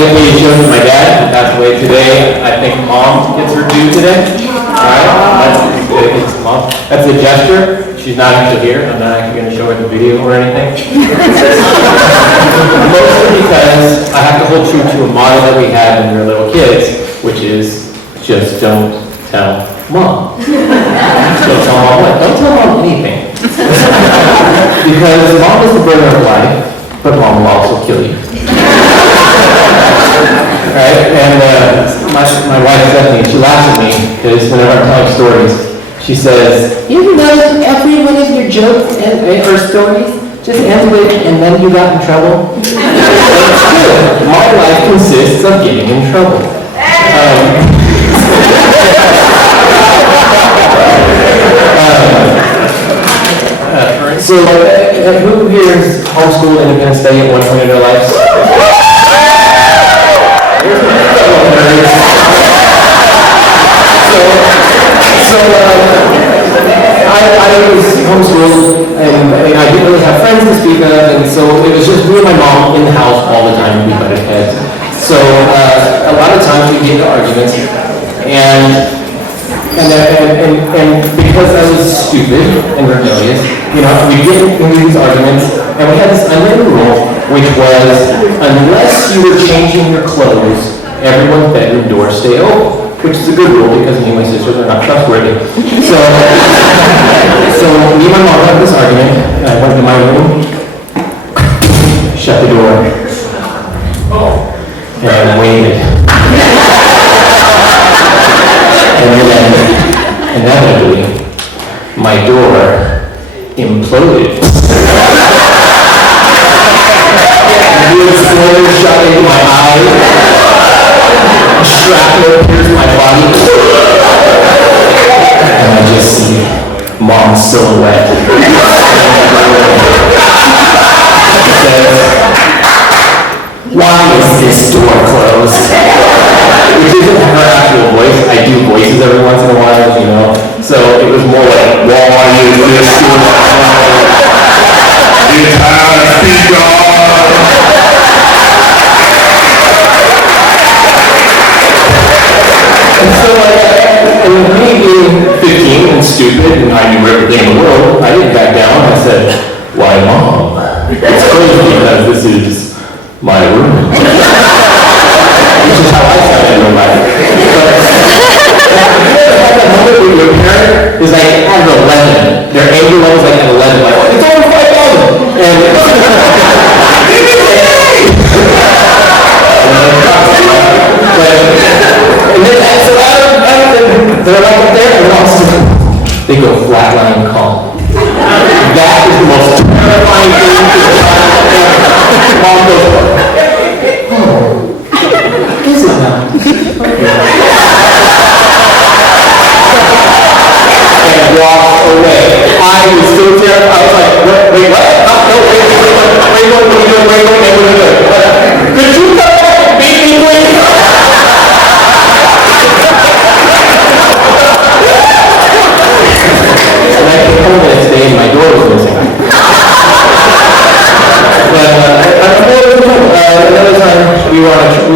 dedicated show to my dad, who passed away today. I think mom gets her due today. Alright, it's mom. That's a gesture. She's not actually here. I'm not actually going to show her the video or anything. Mostly because I have to hold true to a model that we had when we were little kids, which is just don't tell mom. Don't tell mom what? Don't tell mom anything. Because mom is the burden of life, but mom will also kill you. Right? And my wife Stephanie, she laughs at me because whenever I'm telling stories, she says, "You ever notice every one of your jokes or stories just ends with, and then you got in trouble?" It's true. My life consists of getting in trouble. So, who here is homeschooled independent study at one point in their lives? I was homeschooled, and I didn't really have friends to speak of, and so it was just me and my mom in the house all the time, and we butted heads. So a lot of times we'd get into arguments, and because I was stupid and rebellious, we'd get into these arguments, and we had this unwritten rule, which was, unless you were changing your clothes, everyone's bedroom doors stay open. Which is a good rule because me and my sisters are not trustworthy. So me and my mom had this argument, and I went to my room, shut the door, and waited. And then, inevitably, my door imploded. The exploder shot into my eye. Shrapnel pierced my body, and I just see mom's silhouette. Says, "Why is this door closed?" Which isn't her actual voice. I do voices every once in a while, So it was more like, "Why is this door closed? It has begun." And me being 15 and stupid, and I knew everything in the world, I didn't back down. I said, "Why, Mom, it's closed because this is my room." Which is how I sounded in my life. But that moment when your parent is like at 11, their anger level's like at 11, like, "It's over 5,000." And they're like up there, and all of a sudden, they go flatline calm. That is the most terrifying thing to the child. Mom goes, "Oh, is it now?" And walked away. I was so terrified. I was like, wait, what? No, wait, what are you doing? Could you come back and beat me, please? And my door was missing. But another time we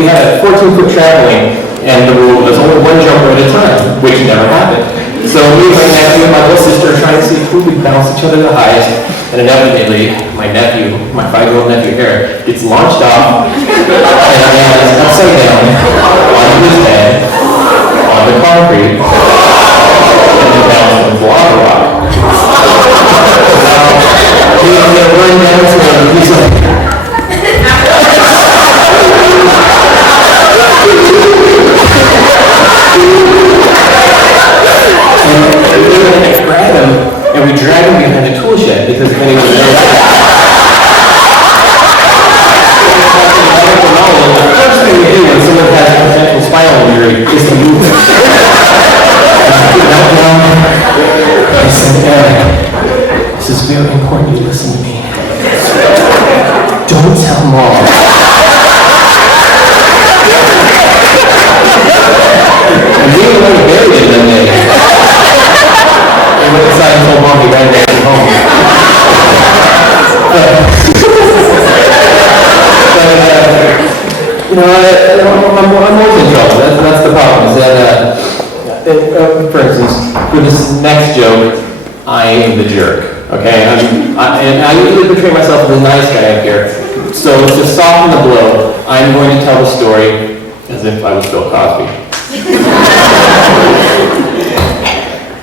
had a 14-foot trampoline, and the rule was only one jumper at a time, which never happened. So me and my nephew and my little sister are trying to see who could bounce each other the highest, and inevitably, my 5-year-old nephew Eric, gets launched off and lands upside down on his head on the concrete, and then down some lava rock. He's going to run down to him, he's like, and we're going to grab him, and we drag him behind the tool shed, because if anyone knows that, the first thing we do when someone has a potential spinal injury is to move them. I said, "Eric, this is very important you listen to me. I'm always in trouble. That's the problem. Is that, for instance, for this next joke, I am the jerk. Okay, and I usually portray myself as a nice guy up here. So to soften the blow, I'm going to tell the story as if I was Bill Cosby.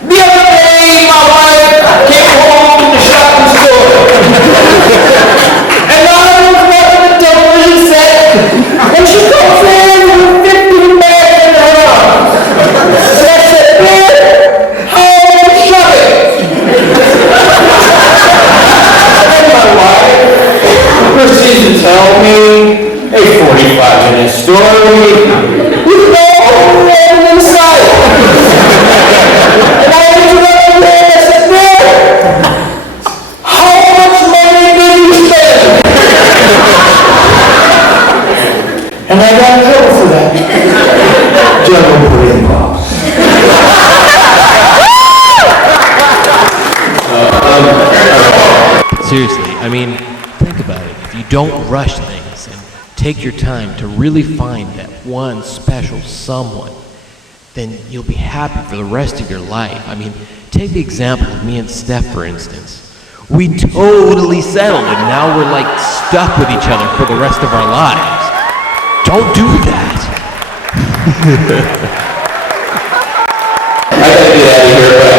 The other day, my wife came home from the shopping store, and I was watching the television set, and she comes in with 15 bags in her arms. And I said, "Bill, how are you shopping?" And my wife proceeds to tell me a 45-minute story with no end in sight. And I interrupted her and I said, "Bill, how much money did you spend?" And I got in trouble for that. General brain loss. Seriously, I mean, think about it. If you don't rush things and take your time to really find that one special someone, then you'll be happy for the rest of your life. I mean, take the example of me and Steph, for instance. We totally settled, and now we're like stuck with each other for the rest of our lives. Don't do that. I gotta get out of here, but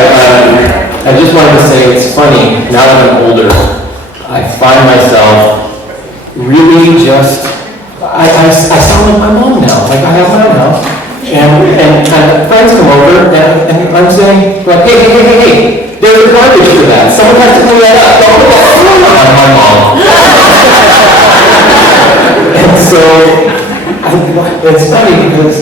I just wanted to say it's funny, now that I'm older, I find myself really just, I sound like my mom now, like I have my own house, and friends come over, and I'm saying, like, hey, there's a garbage for that, someone has to clean that up, don't put that food on my mom. And so, it's funny because